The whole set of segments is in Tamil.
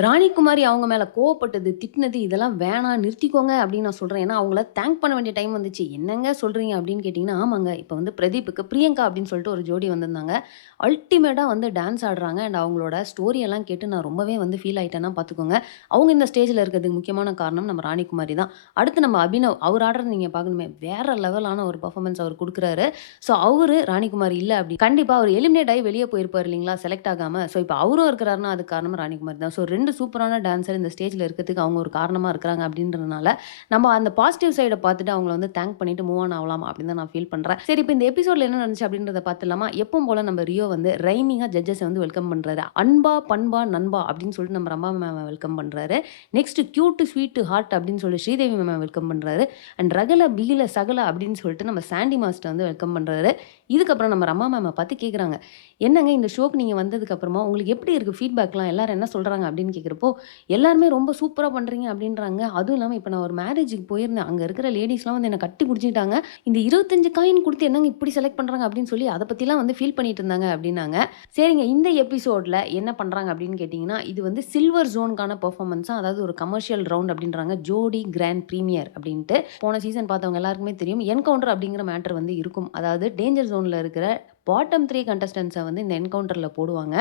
ராணிகுமாரி அவங்க மேல கோவப்பட்டது, திட்டினது இதெல்லாம் வேணாம் நிறுத்திக்கோங்க அப்படின்னு நான் சொல்றேன். ஏன்னா, அவங்கள தேங்க் பண்ண வேண்டிய டைம் வந்துச்சு. "என்னங்க சொல்றீங்க?" அப்படின்னு கேட்டீங்கன்னா, ஆமாங்க. இப்ப வந்து பிரதீப்புக்கு பிரியங்கா அப்படின்னு சொல்லிட்டு ஒரு ஜோடி வந்திருந்தாங்க. அல்டிமேட்டா வந்து டான்ஸ் ஆடுறாங்க. அண்ட் அவங்களோட ஸ்டோரி எல்லாம் கேட்டு நான் ரொம்பவே வந்து ஃபீல் ஆயிட்டேன்னா பார்த்துக்கோங்க. அவங்க இந்த ஸ்டேஜ்ல இருக்கிறதுக்கு முக்கியமான காரணம் நம்ம ராணிகுமாரி தான். அடுத்து நம்ம அபினவ். அவர் ஆடுறத நீங்க பார்க்கணுமே. வேற லெவலான ஒரு பெர்ஃபார்மன்ஸ் அவர் குடுக்குறாரு. ஸோ அவரு ராணிகுமாரி இல்ல அப்படி கண்டிப்பா அவர் எலிமினேட் ஆயி வெளிய போயிருப்பாரு இல்லைங்களா? செலக்ட் ஆகாம. ஸோ இப்ப அவரும் இருக்கிறாருன்னா, அதுக்கு காரணம் ராணிகுமாரி தான். ஸோ 2 சூப்பரான டான்ஸர் இந்த ஸ்டேஜ்ல இருக்கிறதுக்கு அவங்க ஒரு காரணமா இருக்கிறாங்க அப்படின்றதுனால, நம்ம அந்த பாசிட்டிவ் சைட பார்த்துட்டு அவங்கள வந்து தேங்க் பண்ணிட்டு மூவ் ஆன் ஆவலாம் அப்படின்னு தான் நான் ஃபீல் பண்றேன். சரி இப்ப இந்த எபிசோட்ல என்ன நடந்துச்சு அப்படின்றத பார்த்துடலாமா? எப்பவும் போல நம்ம ரியோ வந்து ரைமிங்கா ஜட்ஜஸ வந்து வெல்கம் பண்றாரு. அன்பா, பண்பா, நண்பா அப்படின்னு சொல்லிட்டு நம்ம ரம்பா மேம வெல்கம் பண்றாரு. நெக்ஸ்ட் கியூட், ஸ்வீட், ஹார்ட் அப்படின்னு சொல்லி ஸ்ரீதேவி மேம வெல்கம் பண்றாரு. அண்ட் ரகல, பிகில, சகல அப்படின்னு சொல்லிட்டு நம்ம சாண்டி மாஸ்டர் வந்து வெல்கம் பண்றாரு. இதுக்கப்புறம் நம்ம ரமா மேம பார்த்து கேட்குறாங்க. "என்னங்க இந்த ஷோக்கு நீங்க வந்ததுக்கு அப்புறமா உங்களுக்கு எப்படி இருக்கு ஃபீட்பேக்லாம்? எல்லாரும் என்ன சொல்றாங்க?" அப்படின்னு கேட்கிறப்போ, "எல்லாருமே ரொம்ப சூப்பரா பண்றீங்க" அப்படின்றாங்க. அதுவும் இல்லாம இப்ப நான் ஒரு மேரேஜுக்கு போயிருந்தேன். அங்க இருக்கிற லேடீஸ்லாம் வந்து என்ன கட்டி புடிச்சுக்கிட்டாங்க. "இந்த 25 காயின் குடுத்து என்னங்க இப்படி செலக்ட் பண்றாங்க?" அப்படின்னு சொல்லி அத பத்திலாம் வந்து ஃபீல் பண்ணிட்டு இருந்தாங்க அப்படின்னாங்க. சரிங்க இந்த எபிசோட்ல என்ன பண்றாங்க அப்படின்னு கேட்டீங்கன்னா, இது வந்து சில்வர் ஜோன்க்கான பெர்ஃபார்மன்ஸா அதாவது ஒரு கமர்ஷியல் ரவுண்ட் அப்படின்றாங்க. ஜோடி கிராண்ட் பிரீமியர் அப்படின்ட்டு. போன சீசன் பார்த்தவங்க எல்லாருக்குமே தெரியும். என்கவுண்டர் அப்படிங்கிற மேட்டர் வந்து இருக்கும். அதாவது டேஞ்சர் ஜோன்ல இருக்கிற பாட்டம் 3 கண்டஸ்டன்ட்ஸ வந்து இந்த என்கவுண்டர்ல போடுவாங்க.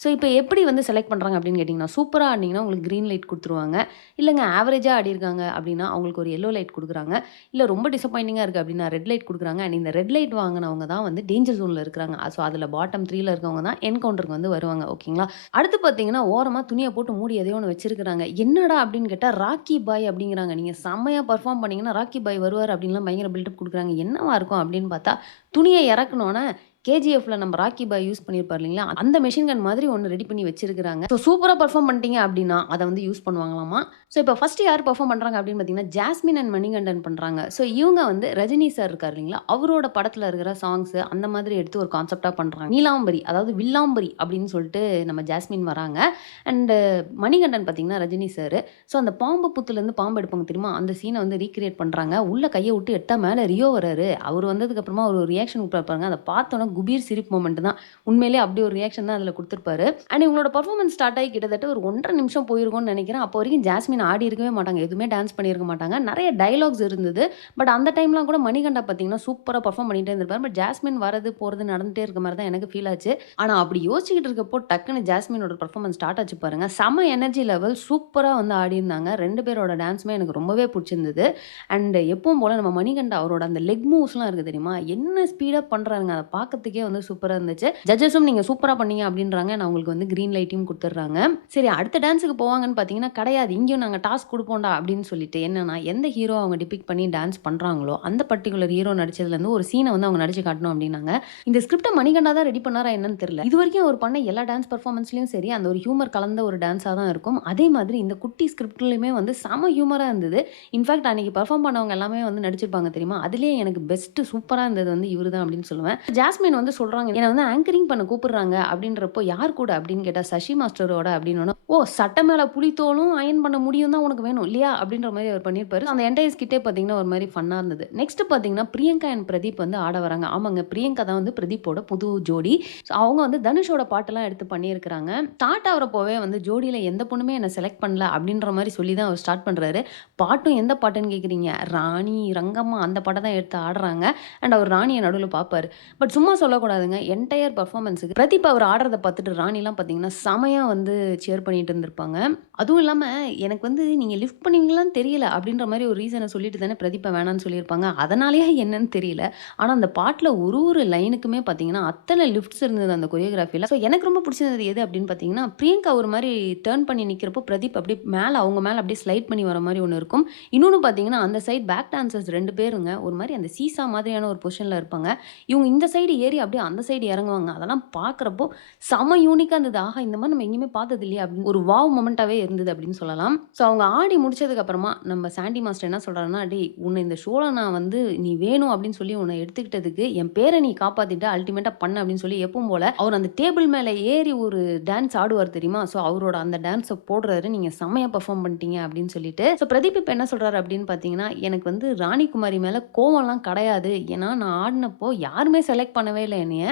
ஸோ இப்ப எப்படி வந்து செலக்ட் பண்றாங்க அப்படின்னு கேட்டீங்கன்னா, சூப்பரா ஆடுனீங்கன்னா உங்களுக்கு கிரீன் லைட் குடுத்துருவாங்க. இல்லங்க ஆவரேஜா ஆடியிருக்காங்க அப்படின்னா, அவங்களுக்கு ஒரு எல்லோ லைட் குடுக்குறாங்க. இல்ல ரொம்ப டிசப்பாயிண்டிங்கா இருக்கு அப்படின்னா, ரெட் லைட் குடுக்குறாங்க. அண்ட் இந்த ரெட் லைட் வாங்குனவங்க தான் வந்து டேஞ்சர் ஜோன்ல இருக்கிறாங்க. ஸோ அதுல பாட்டம் 3ல இருக்கவங்க தான் என்கவுண்டருக்கு வந்து வருவாங்க. ஓகேங்களா? அடுத்து பார்த்தீங்கன்னா, ஓரமா துணிய போட்டு மூடி எதையோ ஒண்ணு வச்சிருக்கிறாங்க. என்னடா அப்படின்னு கேட்டா, ராக்கி பாய் அப்படிங்கிறாங்க. நீங்க செம்மையா பெர்ஃபார்ம் பண்ணீங்கன்னா, ராக்கி பாய் வருவாரு அப்படின்லாம் பயங்கர பில்டப் குடுக்குறாங்க. என்னவா இருக்கும் அப்படின்னு பார்த்தா, துணிய இறக்குனோன கேஜிஎஃப்ல நம்ம ராக்கி பாய் யூஸ் பண்ணியிருப்பார் இல்லைங்களா? அந்த மெஷின் கன் மாதிரி ஒண்ணு ரெடி பண்ணி வச்சிருக்கிறாங்க. ஸோ சூப்பரா பெர்ஃபார்ம் பண்ணிட்டீங்க அப்படின்னா, அத வந்து யூஸ் பண்ணுவாங்களாமா. ஸோ இப்ப ஃபர்ஸ்ட் யார் பெர்ஃபார்ம் பண்றாங்க அப்படின்னு பார்த்தீங்கன்னா, ஜாஸ்மின் அண்ட் மணிகண்டன் பண்றாங்க. ஸோ இவங்க வந்து ரஜினி சார் இருக்காரு இல்லைங்களா? அவரோட படத்துல இருக்கிற சாங்ஸ் அந்த மாதிரி எடுத்து ஒரு கான்செப்ட்டா பண்றாங்க. நீலாம்பரி அதாவது வில்லாம்பரி அப்படின்னு சொல்லிட்டு நம்ம ஜாஸ்மின் வராங்க. அண்ட் மணிகண்டன் பார்த்தீங்கன்னா ரஜினி சார். ஸோ அந்த பாம்பு புத்துலேருந்து பாம்பு எடுப்பாங்க தெரியுமா? அந்த சீன வந்து ரீகிரியேட் பண்றாங்க. உள்ள கைய விட்டு எட்டா மேல ரியோ வராரு. அவரு வந்ததுக்கு அப்புறமா ஒரு ரியாக்ஷன் குடுப்பாரு பாருங்க. அத பார்த்தோனே குபீர் சிரிப்பு மொமெண்ட் தான். உண்மையிலேயே அப்படி ஒரு ரியாக்ஷன் தான் அதில குடுத்திருப்பாரு. அண்ட் இவங்களோட பெர்ஃபார்மன்ஸ் ஸ்டார்ட் ஆகி கிட்டத்தட்ட ஒரு 1 1/2 நிமிஷம் போயிருக்கும்னு நெனைக்கிறேன். அப்போ வரைக்கும் ஜாஸ்மின் ஆடி இருக்கவே மாட்டாங்க. எதுவுமே டான்ஸ் பண்ணியிருக்க மாட்டாங்க. நெறைய டயலாக்ஸ் இருந்தது. பட் அந்த டைம்லாம் கூட மணிகண்டா பார்த்தீங்கன்னா, சூப்பரா பெர்ஃபார்ம் பண்ணிட்டே இருந்திருப்பாரு. பட் ஜாஸ்மின் வரது, போறது நடந்துட்டே இருக்க மாரி தான் எனக்கு ஃபீல் ஆச்சு. ஆனா அப்படி யோசிச்சுக்கிட்டு இருக்கப்போ டக்குனு ஜாஸ்மினோட பெர்ஃபார்மன்ஸ் ஸ்டார்ட் ஆச்சு பாருங்க. செம்ம எனர்ஜி லெவல் சூப்பரா வந்து ஆடியிருந்தாங்க. 2 பேரோட டான்ஸுமே எனக்கு ரொம்பவே புடிச்சிருந்தது. அண்ட் எப்பவும் போல நம்ம மணிகண்டா அவரோட அந்த லெக் மூவ்ஸ்லாம் இருக்கு தெரியுமா? என்ன ஸ்பீடா பண்றாருங்க. அத பார்க்கறதுக்கே வந்து சூப்பரா இருந்துச்சு. ஜட்ஜஸும் நீங்க சூப்பரா பண்ணீங்க அப்படின்றாங்க. நான் உங்களுக்கு வந்து கிரீன் லைட்டையும் குடுத்துடுறாங்க. சரி அடுத்த டான்ஸுக்கு போவாங்கன்னு பார்த்தீங்கன்னா, கிடையாது. இங்கேயும் நாங்க டாஸ்க் குடுப்போம்டா அப்படின்னு சொல்லிட்டு என்னன்னா, எந்த ஹீரோ அவங்க டிபிக்ட் பண்ணி டான்ஸ் பண்றாங்களோ, அந்த பர்ட்டிகுலர் ஹீரோ நடிச்சதுலேருந்து ஒரு சீன வந்து அவங்க நடிச்சு காட்டணும் அப்படின்னாங்க. இந்த ஸ்கிரிப்ட்ட மணிகண்டா தான் ரெடி பண்ணாரா என்னன்னு தெரியல. இதுவரைக்கும் அவர் பண்ண எல்லா டான்ஸ் பெர்ஃபார்மன்ஸ்லயும் சரி, அந்த ஒரு ஹியூமர் கலந்த ஒரு டான்ஸா தான் இருக்கும். அதே மாதிரி இந்த குட்டி ஸ்கிரிப்ட்லயுமே வந்து செம ஹியூமரா இருந்தது. இன்ஃபாக்ட் அன்னைக்கு பெர்ஃபார்ம் பண்ணவங்க எல்லாமே வந்து நடிச்சிருப்பாங்க தெரியுமா? அதிலேயே எனக்கு பெஸ்ட் சூப்பரா இருந்தது வந்து இவரு தான் அப்படின்னு சொல்லுவேன். ஜாஸ்மின் வந்து சொல்றாங்க, "என்ன வந்து ஆங்கரிங் பண்ண கூப்பிடுறாங்க." அப்படின்றப்போ, "யார் கூட?" அப்படின்னு கேட்டா, "சசி மாஸ்டரோட." அப்படின்னோன, "ஓ! சட்டை மேல புலித்தோலும் அயர்ன் பண்ண முடியும் தான் உனக்கு வேணும் இல்லையா?" அப்படின்ற மாரி அவர் பண்ணியிருப்பாரு. அந்த என்டையர் ஸ்கிட்டே பார்த்தீங்கன்னா, ஒரு மாரி ஃபன்னா இருந்தது. நெக்ஸ்ட் பார்த்தீங்கன்னா, பிரியங்கா அண்ட் பிரதீப் வந்து ஆட வராங்க. ஆமாங்க, பிரியங்கா தான் வந்து பிரதீப்போட புது ஜோடி. ஸோ அவங்க வந்து தனுஷோட பாட்டெல்லாம் எடுத்து பண்ணியிருக்கிறாங்க. ஸ்டார்ட் ஆகுறப்போவே வந்து ஜோடியில எந்த பொண்ணுமே என்ன செலக்ட் பண்ணல அப்படின்ற மாரி சொல்லி தான் அவர் ஸ்டார்ட் பண்றாரு. பாட்டும் எந்த பாட்டுன்னு கேட்குறீங்க? ராணி, ரங்கம்மா அந்த பாட்ட தான் எடுத்து ஆடுறாங்க. அண்ட் அவர் ராணிய நடுவுல பார்ப்பாரு. பட் சும்மா சொல்லக்கூடாதுங்க. என்டையர் பெர்ஃபார்மன்ஸுக்கு பிரதீப் அவர் ஆடுறத பார்த்துட்டு ராணிலாம் பார்த்தீங்கன்னா, செமையா வந்து சியர் பண்ணிட்டு இருந்திருப்பாங்க. அதுவும் இல்லாம எனக்கு வந்து நீங்க லிஃப்ட் பண்ணுவீங்களான்னு தெரியல அப்படின்ற மாரி ஒரு ரீசன சொல்லிட்டு தானே பிரதீப்ப வேணான்னு சொல்லியிருப்பாங்க. அதனாலயா என்னன்னு தெரியல. ஆனா அந்த பாட்டுல ஒரு லைனுக்குமே பார்த்தீங்கன்னா, அத்தன லிஃப்ட்ஸ் இருந்தது அந்த கொரியோகிராஃபில. ஸோ எனக்கு ரொம்ப பிடிச்சிருந்தது எது அப்படின்னு பார்த்தீங்கன்னா, பிரியங்கா ஒரு மாரி டர்ன் பண்ணி நிக்கிறப்போ, பிரதீப் அப்படியே மேல அவங்க மேல அப்படியே ஸ்லைட் பண்ணி வர மாரி ஒண்ணு இருக்கும். இன்னொன்னு பார்த்தீங்கன்னா, அந்த சைட் பேக் டான்சர்ஸ் 2 பேருங்க ஒரு மாரி அந்த சீசா மாதிரியான ஒரு பொசிஷன்ல இருப்பாங்க. இவங்க இந்த சைடு ஏறி அப்படியே அந்த சைடு இறங்குவாங்க. அதெல்லாம் பார்க்குறப்போ செம்ம யூனிக்கா இருந்தது. ஆஹா! இந்த மாரி நம்ம எங்கேயுமே பார்த்தது இல்லையே அப்படின்னு ஒரு வாவ் மொமெண்ட்டாவே இருந்தது அப்படின்னு சொல்லலாம். ஸோ அவங்க ஆடி முடிச்சதுக்கு அப்புறமா நம்ம சாண்டி மாஸ்டர் என்ன சொல்றாருன்னா, "டேய் உன்ன இந்த ஷோல நான் வந்து நீ வேணும் அப்படின்னு சொல்லி உன்ன எடுத்துக்கிட்டதுக்கு என் பேர நீ காப்பாத்திட்ட. அல்டிமேட்டா பண்ணு" அப்படின்னு சொல்லி எப்பவும் போல அவர் அந்த டேபிள் மேல ஏறி ஒரு டான்ஸ் ஆடுவார் தெரியுமா? ஸோ அவரோட அந்த டான்ஸ போடுறாரு. நீங்க செம்மையா பெர்ஃபார்ம் பண்ணிட்டீங்க அப்படின்னு சொல்லிட்டு. ஸோ பிரதீப் இப்ப என்ன சொல்றாரு அப்படின்னு பார்த்தீங்கன்னா, எனக்கு வந்து ராணிகுமாரி மேல கோவம்லாம் கிடையாது. ஏன்னா நான் ஆடுனப்போ யாருமே செலக்ட் பண்ணவே இல்ல என்னைய.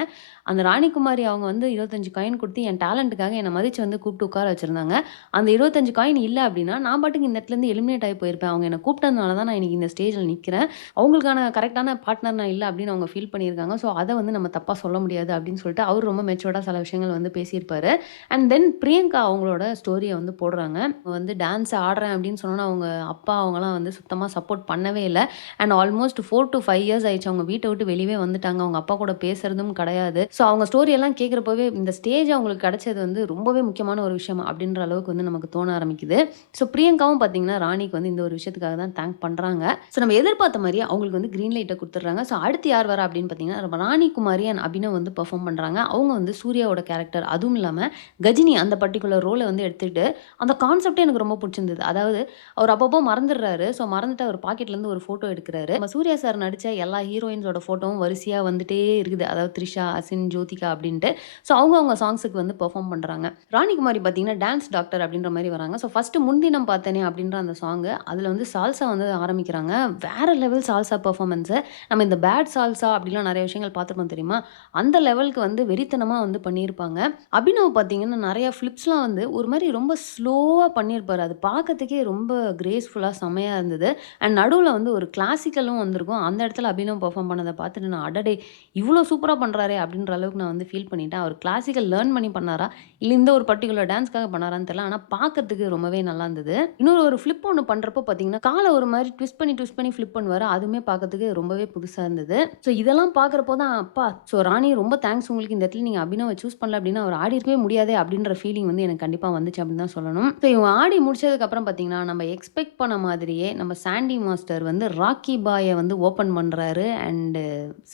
அந்த ராணிகுமாரி அவங்க வந்து 25 காயின் குடுத்து என் டேலண்ட்டுக்காக என்ன மதிச்சு வந்து கூப்பிட்டு உட்கார வச்சிருந்தாங்க. அந்த 25 காயின் இல்ல அப்டின்னா, நான் பாட்டுக்கு இந்த இடத்துலருந்து எலிமினேட் ஆயி போயிருப்பேன். அவங்க என்ன கூப்பிட்டதுனால தான் நான் இன்னைக்கு இந்த ஸ்டேஜ்ல நிக்கிறேன். அவங்களுக்கான கரெக்ட்டான பார்ட்னர் நான் இல்ல அப்டின்னு அவங்க ஃபீல் பண்ணியிருக்காங்க. ஸோ அத வந்து நம்ம தப்பா சொல்ல முடியாது அப்டின்னு சொல்லிட்டு அவரு ரொம்ப மெச்சூர்டா சில விஷயங்கள் வந்து பேசியிருப்பாரு. அண்ட் தென் பிரியங்கா அவங்களோட ஸ்டோரிய வந்து போடுறாங்க. வந்து டான்ஸ் ஆடுறேன் அப்டின்னு சொன்னோனே அவங்க அப்பா அவங்கலாம் வந்து சுத்தமா சப்போர்ட் பண்ணவே இல்ல. அண்ட் ஆல்மோஸ்ட் 4 டூ 5 இயர்ஸ் ஆயிடுச்சு. அவங்க வீட்ட விட்டு வெளியவே வந்துட்டாங்க. அவங்க அப்பா கூட பேசுறதும் கிடையாது. ஸோ அவங்க ஸ்டோரி எல்லாம் கேட்கிறப்பவே இந்த ஸ்டேஜ் அவங்களுக்கு கிடைச்சது வந்து ரொம்பவே முக்கியமான ஒரு விஷயம் அப்படின்ற அளவுக்கு வந்து நமக்கு தோண ஆரம்பிக்குது. ஸோ பிரியங்காவும் பார்த்தீங்கன்னா, ராணிக்கு வந்து இந்த ஒரு விஷயத்துக்காக தான் தேங்க் பண்றாங்க. ஸோ நம்ம எதிர்பார்த்த மாரியே அவங்களுக்கு வந்து கிரீன் லைட்ட குடுத்துடுறாங்க. ஸோ அடுத்து யார் வரா அப்படின்னு பார்த்தீங்கன்னா, நம்ம ராணி குமாரி அண்ட் அபினவ் வந்து பெர்ஃபார்ம் பண்றாங்க. அவங்க வந்து சூர்யாவோட கேரக்டர் அதுவும் இல்லாம கஜினி அந்த பர்ட்டிகுலர் ரோல வந்து எடுத்துட்டு அந்த கான்செப்ட்டே எனக்கு ரொம்ப புடிச்சிருந்தது. அதாவது அவர் அப்பப்போ மறந்துடுறாரு. ஸோ மறந்துட்டு அவர் பாக்கெட்லேருந்து ஒரு ஃபோட்டோ எடுக்குறாரு. நம்ம சூர்யா சார் நடிச்ச எல்லா ஹீரோயின்ஸோட ஃபோட்டோவும் வரிசையா வந்துட்டே இருக்குது. அதாவது த்ரிஷா, அசின், ஜோதிகா அப்படின்ட்டு. ஸோ அவங்க சாங்ஸுக்கு வந்து பெர்ஃபார்ம் பண்றாங்க. ராணிகுமாரி பார்த்தீங்கன்னா, டான்ஸ் டாக்டர் அப்படின்ற மாரி வராங்க. ஸோ ஃபர்ஸ்ட்டு முன்தினம் பார்த்தேனே அப்படின்ற அந்த சாங்கு, அதில வந்து சால்சா வந்து ஆரம்பிக்கிறாங்க. வேற லெவல் சால்சா பெர்ஃபார்மன்ஸு. நம்ம இந்த பேட் சால்சா அப்படிலாம் நெறைய விஷயங்கள் பார்த்துருப்போம் தெரியுமா? அந்த லெவலுக்கு வந்து வெறித்தனமா வந்து பண்ணியிருப்பாங்க. அபினவ் பார்த்தீங்கன்னா, நெறைய ஃபிளிப்ஸ்லாம் வந்து ஒரு மாரி ரொம்ப ஸ்லோவா பண்ணியிருப்பாரு. அது பார்க்கறதுக்கே ரொம்ப கிரேஸ்ஃபுல்லா செம்மையா இருந்தது. அண்ட் நடுவுல வந்து ஒரு கிளாசிக்கலும் வந்திருக்கும். அந்த இடத்துல அபினவ் பெர்ஃபார்ம் பண்ணத பார்த்துட்டு நான் அடடே! இவ்ளோ சூப்பரா பண்றாரே! அப்படின்ற அளவுக்கு நான் வந்து ஃபீல் பண்ணிட்டேன். அவர் கிளாசிக்கல் லேர்ன் பண்ணி பண்ணாரா? இல்ல இந்த ஒரு பர்ட்டிகுலர் டான்ஸ்க்காக பண்ணாரான்னு தெரியல. ஆனா பார்க்கறதுக்கு ரொம்பவே நல்லா இருந்தது. இன்னொரு ஒரு ஃபிளிப் ஒண்ணு பண்றப்போ பார்த்தீங்கன்னா, கால ஒரு மாரி ட்விஸ்ட் பண்ணி ஃபிளிப் பண்ணுவாரு. அதுவுமே பார்க்கறதுக்கு ரொம்பவே புதுசா இருந்தது. ஸோ இதெல்லாம் பார்க்குறப்போ தான் அப்பா! ஸோ ராணி ரொம்ப தேங்க்ஸ் உங்களுக்கு இந்த இடத்துல நீங்க அபினவ சூஸ் பண்ணல அப்டின்னா, அவர் ஆடியிருக்கவே முடியாதே அப்டின்ற ஃபீலிங் வந்து எனக்கு கண்டிப்பா வந்துச்சு அப்டின்னு தான் சொல்லணும். ஸோ இவங்க ஆடி முடிச்சதுக்கப்புறம் பார்த்தீங்கன்னா, நம்ம எக்ஸ்பெக்ட் பண்ண மாதிரியே நம்ம சாண்டி மாஸ்டர் வந்து ராக்கி பாய வந்து ஓப்பன் பண்றாரு. அண்ட்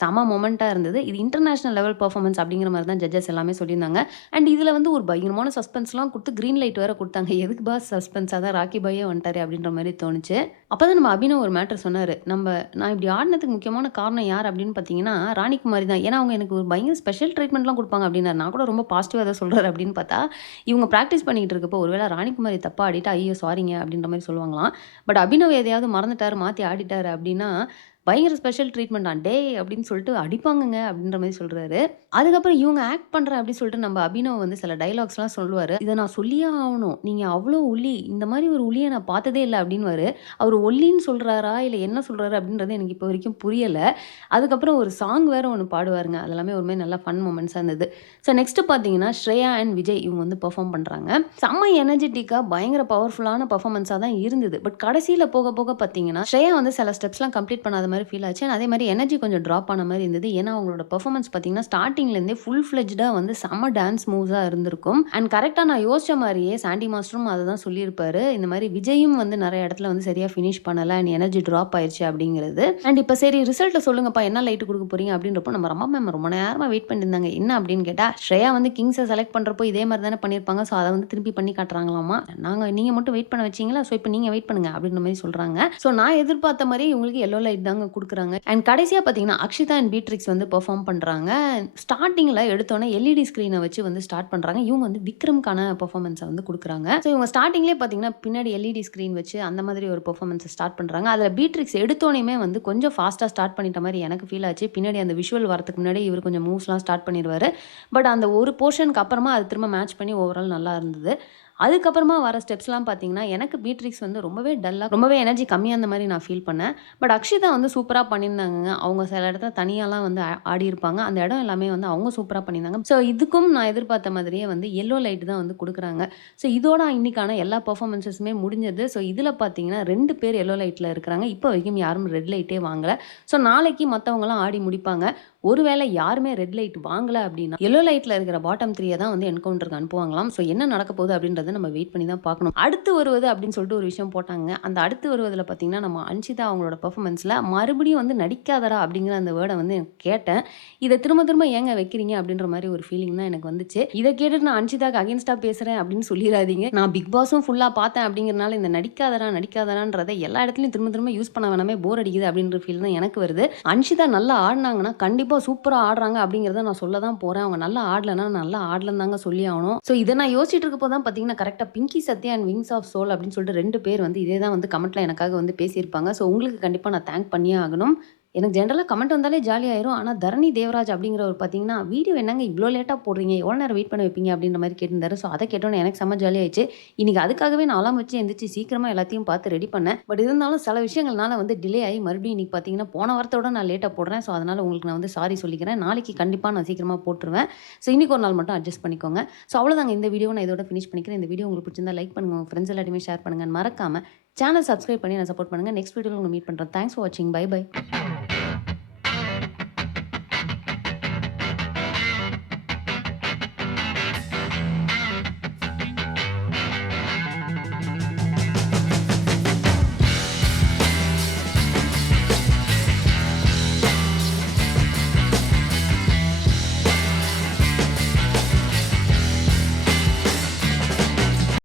செம மொமெண்ட்டா இருந்தது. இது இன்டர்நேஷனல் லெவல் பெர்ஃபார்மன்ஸ் அப்டிங்கிற மாரி தான் ஜட்ஜஸ் எல்லாமே சொல்லியிருந்தாங்க. அண்ட் இதுல வந்து ஒரு பயங்கரமான சஸ்பென்ஸ்லாம் குடுத்து கிரீன் லைட் வேற குடுத்தாங்க. எதுக்கு பாஸ் சஸ்பென்ஸ் அதான் ராக்கி பாயே வந்துட்டாரே அப்டின்ற மாரி தோணுச்சு. அப்பதான் நம்ம அபினவ் ஒரு மேட்டர் சொன்னாரு. நான் இப்டி ஆடுனதுக்கு முக்கியமான காரணம் யார் அப்டின்னு பார்த்தீங்கன்னா, ராணிகுமாரி தான். ஏன்னா அவங்க எனக்கு ஒரு பயங்கர ஸ்பெஷல் ட்ரீட்மெண்ட்லாம் குடுப்பாங்க அப்டின்னாரு. நான் கூட ரொம்ப பாசிட்டிவா ஏதோ சொல்றாரு அப்டின்னு பார்த்தா, இவங்க பிராக்டிஸ் பண்ணிக்கிட்டு இருக்கப்போ ஒருவேள ராணிகுமாரி தப்பா ஆடிட்டா, ஐயோ! சாரிங்க அப்டின்ற மாரி சொல்லுவாங்களாம். பட் அபினவ் எதையாவது மறந்துட்டாரு, மாத்தி ஆடிட்டாரு அப்டின்னா, பயங்கர ஸ்பெஷல் ட்ரீட்மெண்ட்டாம். "டேய்" அப்படின்னு சொல்லிட்டு அடிப்பாங்கங்க அப்படின்ற மாரி சொல்றாரு. அதுக்கப்புறம் இவங்க ஆக்ட் பண்றேன் அப்படின்னு சொல்லிட்டு நம்ம அபினவ் வந்து சில டயலாக்ஸ்லாம் சொல்லுவாரு. "இத நான் சொல்லியே ஆவணும். நீங்க அவ்ளோ ஒல்லி. இந்த மாரி ஒரு ஒல்லிய நான் பார்த்ததே இல்ல" அப்படின்னுவாரு. அவரு ஒல்லின்னு சொல்றாரா? இல்ல என்ன சொல்றாரு? அப்படின்றது எனக்கு இப்போ வரைக்கும் புரியல. அதுக்கப்புறம் ஒரு சாங் வேற ஒண்ணு பாடுவாருங்க. அது எல்லாமே ஒரு மாரி நல்லா ஃபன் மொமெண்ட்ஸா இருந்தது. ஸோ நெக்ஸ்ட் பார்த்தீங்கன்னா, ஸ்ரேயா அண்ட் விஜய் இவங்க வந்து பெர்ஃபார்ம் பண்றாங்க. செம்ம எனர்ஜெட்டிக்கா பயங்கர பவர்ஃபுல்லான பெர்ஃபார்மன்ஸா தான் இருந்தது. பட் கடைசியில போக போக பார்த்தீங்கன்னா, ஸ்ரேயா வந்து சில ஸ்டெப்ஸ்லாம் கம்ப்ளீட் பண்ணாத மாரி ஃபீல் ஆச்சு. அதே மாரி எனர்ஜி கொஞ்சம் ட்ராப் ஆன மாரி இருந்தது. ஏன்னா, அவங்களோட பெர்ஃபார்மன்ஸ் பார்த்தீங்கன்னா, ஸ்டார்ட்டிங்ல இருந்தே ஃபுல் ஃப்ளெட்ஜ்டா வந்து செம்ம டான்ஸ் மூவ்ஸா இருந்திருக்கும். அண்ட் கரெக்ட்டா நான் யோசிச்ச மாரியே சாண்டி மாஸ்டரும் அததான் சொல்லியிருப்பாரு. இந்த மாரி விஜயும் வந்து நெறைய இடத்துல வந்து சரியா ஃபினிஷ் பண்ணல அண்ட் எனர்ஜி ட்ராப் ஆயிருச்சு அப்படிங்கிறது. அண்ட் இப்ப சரி ரிசல்ட்ட சொல்லுங்கப்பா என்ன லைட் குடுக்க போறீங்க அப்படின்றப்போ நம்ம ரமா மேம் ரொம்ப நேரமா வெயிட் பண்ணிட்டு இருந்தாங்க. என்ன அப்படின்னு கேட்டா, ஸ்ரேயா வந்து கிங்ஸ செலக்ட் பண்றப்போ இதே மாரி தானே பண்ணியிருப்பாங்க. ஸோ அத வந்து திருப்பி பண்ணி காட்டுறாங்களாமா. நீங்க மட்டும் வெயிட் பண்ண வச்சீங்களா? ஸோ இப்ப நீங்க வெயிட் பண்ணுங்க அப்படின்ற மாரி சொல்றாங்க. ஸோ நான் எதிர்பார்த்த மாரியே இவங்களுக்கு எல்லோ லைட் தாங்க குடுக்குறாங்க. அண்ட் கடைசியா பார்த்தீங்கன்னா, அக்ஷிதா அண்ட் பீட்ரிக்ஸ் வந்து பெர்ஃபார்ம் பண்றாங்க. ஸ்டார்ட்டிங்ல எடுத்தோனே எல்இடி ஸ்க்ரீன வச்சு வந்து ஸ்டார்ட் பண்றாங்க. இவங்க வந்து விக்ரம்க்கான பெர்ஃபார்மன்ஸ வந்து குடுக்குறாங்க. ஸோ இவங்க ஸ்டார்ட்டிங்லயே பார்த்தீங்கன்னா, பின்னாடி எல்இடி ஸ்க்ரீன் வச்சு அந்த மாதிரி ஒரு பெர்ஃபார்மன்ஸ ஸ்டார்ட் பண்றாங்க. அதுல பீட்ரிக்ஸ் எடுத்தோனயுமே வந்து கொஞ்சம் ஃபாஸ்ட்டா ஸ்டார்ட் பண்ணிட்ட மாரி எனக்கு ஃபீல் ஆச்சு. பின்னாடி அந்த விஷுவல் வரதுக்கு முன்னாடி இவரு கொஞ்சம் மூவ்ஸ்லாம் ஸ்டார்ட் பண்ணிருவாரு. பட் அந்த ஒரு போர்ஷனுக்கு அப்புறமா அது திரும்ப மேட்ச் பண்ணி ஓவரால் நல்லா இருந்தது. அதுக்கப்புறமா வர ஸ்டெப்ஸ்லாம் பார்த்தீங்கன்னா, எனக்கு பீட்ரிக்ஸ் வந்து ரொம்பவே டல்லா, ரொம்பவே எனர்ஜி கம்மியா இருந்த மாரி நான் ஃபீல் பண்ணேன். பட் அக்ஷிதா வந்து சூப்பரா பண்ணியிருந்தாங்கங்க. அவங்க சில இடத்துல தனியாலாம் வந்து ஆடியிருப்பாங்க. அந்த இடம் எல்லாமே வந்து அவங்க சூப்பரா பண்ணியிருந்தாங்க. ஸோ இதுக்கும் நான் எதிர்பார்த்த மாதிரியே வந்து எல்லோ லைட் தான் வந்து குடுக்குறாங்க. ஸோ இதோட இன்னைக்கான எல்லா பெர்ஃபார்மன்ஸஸுமே முடிஞ்சது. ஸோ இதில பார்த்தீங்கன்னா 2 பேர் எல்லோ லைட்ல இருக்கிறாங்க. இப்போ வரைக்கும் யாரும் ரெட் லைட்டே வாங்கல. ஸோ நாளைக்கு மத்தவங்கலாம் ஆடி முடிப்பாங்க. ஒருவேளை யாருமே ரெட் லைட் வாங்கல அப்படின்னா, எல்லோ லைட்ல இருக்கிற பாட்டம் 3 தான் வந்து என்கவுண்டருக்கு அனுப்புவாங்களாம். ஸோ என்ன நடக்க போகுது அப்படின்றத நம்ம வெயிட் பண்ணி தான் பார்க்கணும். அடுத்து வருவது அப்படின்னு சொல்லிட்டு ஒரு விஷயம் போட்டாங்க. அந்த அடுத்து வருவதில பார்த்தீங்கன்னா, நம்ம அன்ஷிதா அவங்களோட பெர்ஃபார்மன்ஸ்ல மறுபடியும் வந்து நடிக்காதடா அப்படிங்கிற அந்த வேர்ட வந்து எனக்கு கேட்டேன். இத திரும்ப திரும்ப ஏங்க வைக்கிறீங்க அப்படின்ற மாரி ஒரு ஃபீலிங் தான் எனக்கு வந்துச்சு. இத கேட்டுட்டு நான் அன்ஷிதாக்கு அகைன்ஸ்ட்டா பேசுறேன் அப்படின்னு சொல்லிறாதீங்க. நான் பிக் பாஸும் ஃபுல்லா பார்த்தேன் அப்படிங்கிறனால இந்த நடிக்காதடான்றத எல்லா இடத்துலயும் திரும்ப திரும்ப யூஸ் பண்ண வேணாமே போர் அடிக்குது அப்படின்ற ஃபீல் தான் எனக்கு வருது. அன்ஷிதா நல்லா ஆடுனாங்கன்னா, கண்டிப்பா சூப்பரா ஆடுறாங்க அப்படிங்கிறத நான் சொல்ல தான் போறேன். அவங்க நல்லா ஆடலன்னா, நல்லா ஆடலன்னு தாங்க சொல்லி ஆகணும். ஸோ இத நான் யோசிச்சுட்டு இருக்கப்போ தான் பார்த்தீங்கன்னா, கரெக்ட்டா Pinky Sathya and wings of soul அப்படின்னு சொல்லிட்டு 2 பேர் வந்து இதே தான் வந்து கமெண்ட்ல எனக்காக வந்து பேசியிருப்பாங்க. ஸோ உங்களுக்கு கண்டிப்பா நான் தேங்க் பண்ணியே ஆகணும். எனக்கு ஜென்ரலா கமெண்ட் வந்தாலே ஜாலி ஆயிரும். ஆனா தரணி தேவராஜ் அப்படிங்கிறவர் பார்த்தீங்கன்னா, "வீடியோ என்னங்க இவ்ளோ லேட்டா போடுறீங்க? எவ்வளோ நேரம் வெயிட் பண்ண வைப்பீங்க?" அப்படின்ற மாரி கேட்டிருந்தாரு. ஸோ அத கேட்டோனே எனக்கு செம்ம ஜாலி ஆயிடுச்சு. இன்னைக்கு அதுக்காகவே நான் அலார்ம் வச்சு எந்திரிச்சு சீக்கிரமா எல்லாத்தையும் பார்த்து ரெடி பண்ணேன். பட் இருந்தாலும் சில விஷயங்கள்னால வந்து டிலே ஆயி மறுபடியும் இன்னைக்கு பார்த்தீங்கன்னா, போன வாரத்த விட நான் லேட்டா போடுறேன். ஸோ அதனால உங்களுக்கு நான் வந்து சாரி சொல்லிக்கிறேன். நாளைக்கு கண்டிப்பா நான் சீக்கிரமா போட்டுருவேன். ஸோ இன்னைக்கு ஒரு நாள் மட்டும் அட்ஜஸ்ட் பண்ணிக்கோங்க. ஸோ அவ்வளோதாங்க இந்த வீடியோவ நான் இதோட ஃபினிஷ் பண்ணிக்கிறேன். இந்த வீடியோ உங்களுக்கு பிடிச்சிருந்தா லைக் பண்ணுங்க. உங்க ஃப்ரெண்ட்ஸ் எல்லாத்தையுமே ஷேர் பண்ணுங்க. மறக்காம சேனல் சப்ஸ்கிரைப் பண்ணி என்ன சப்போர்ட் பண்ணுங்க. நெக்ஸ்ட் வீடியோல உங்கள மீட் பண்றேன். தேங்க்ஸ் ஃபார் வாட்சிங். Bye by.